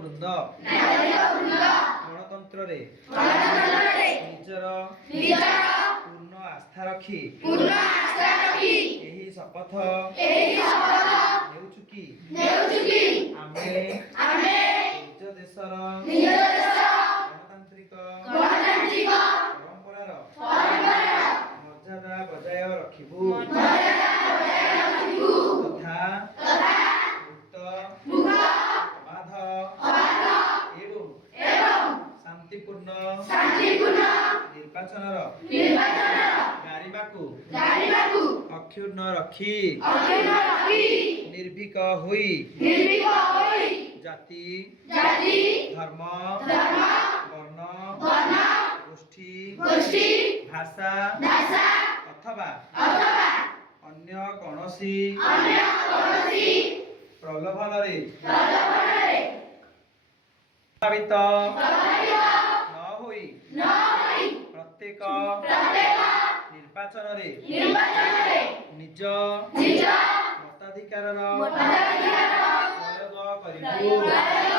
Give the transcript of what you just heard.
ବୃନ୍ଦ ଗଣତନ୍ତ୍ର ରେ ନିଜର ପୂର୍ଣ୍ଣ ଆସ୍ଥା ରଖି ଏହି ଶପଥ ନେଉଛୁ କି ଆମେ ନିଜ ଦେଶର ଗଣତାନ୍ତ୍ରିକ ପରମ୍ପରାର ମର୍ଯ୍ୟାଦା ବଜାୟ ରଖିବୁ ତଥା ମୁକ୍ତ ଅବାଧ ଏବଂ ଶାନ୍ତିପୂର୍ଣ୍ଣ ନିର୍ବାଚନର ଗାରିମାକୁ ଅକ୍ଷୁଣ୍ଣ ରଖି ନିର୍ଭୀକ ହୋଇ ଜାତି ଧର୍ମ ବର୍ଣ୍ଣ ଗୋଷ୍ଠୀ ଭାଷା ଅଥବା ଅନ୍ୟ କୌଣସି ପ୍ରଲୋଭନରେ ପ୍ରଭାବିତ ନ ହୋଇ ପ୍ରତ୍ୟେକ ନିର୍ବାଚନରେ ନିଜ ମତାଧିକାରର ପ୍ରୟୋଗ କରିବୁ।